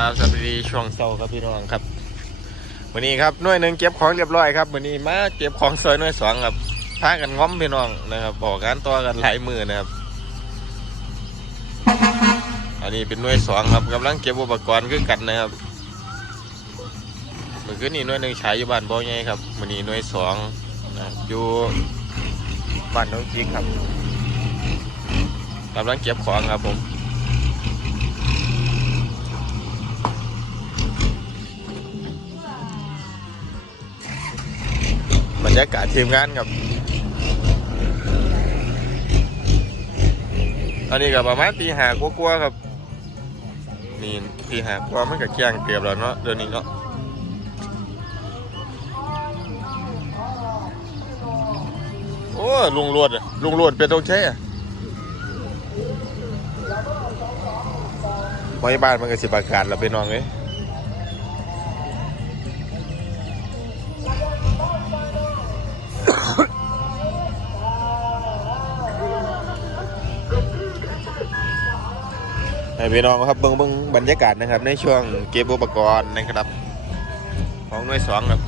ครับสวัสดีช่วงเช้าครับพี่น้องครับวันนี้ครับหน่วยหนึ่งเก็บของเรียบร้อยครับวันนี้มาเก็บของซอยหน่วยสองครับพากันง้อมพี่น้องนะครับบอกกันตัวกันหลายมือนะครับ อันนี้เป็นหน่วยสองครับกำลังเก็บอุปกรณ์คือกันนะครับเมื่อคืนนี้หน่วยหนึ่งใช้อยู่บ้านบ่อใหญ่ครับวันนี้หน่วยสองนะอยู่บ้านน้องจิกครับกำลังเก็บของครับผม รรยากาศทีมงานครับอันนี้ก็ประมาณตีหากว่าๆครับนี่ตีหากว่ามันก็เคียงเกรียบแล้วเนาะเดี๋ยวนี้เนาะโอ้ลุงรวดลุงรวดเป็นตรงใช่อะไว้บ้านมันก็สิบอากาศเราไปนอนเลย ให้พี่น้องครับเบิ้งเบิ้งบรรยากาศนะครับ ในช่วงเก็บอุปกรณ์นะครับ ของหน่วยสองครับ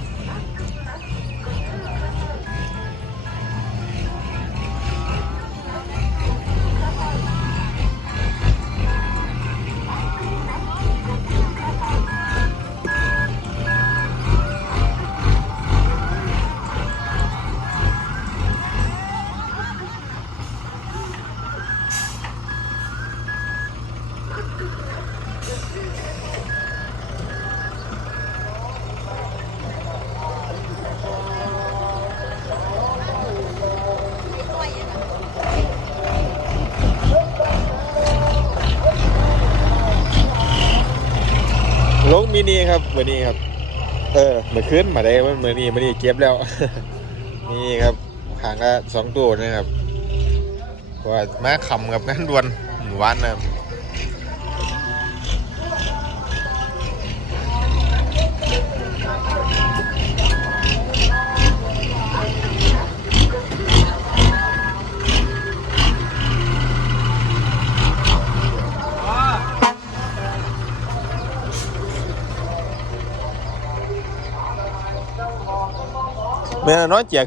ลงมินิครับวันนี้ครับ เออเมื่อคืนมาได้วันมื่อนี้มื่อนี้เก็บแล้ว นี่ครับห่างละสองตัวนะครับว่ามาคำกับงานด่วนหมู่บ้านนะครับ เมื่อน้อยเจี